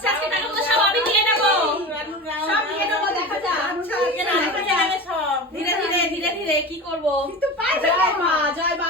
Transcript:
হচ্ছে আজকে টাকাগুলো সব আমি দিয়ে দেব। সব দিয়ে দেব, দেখা যাক। ধীরে ধীরে ধীরে ধীরে কি করব? কিন্তু পায়ে জয় মা, জয় মা।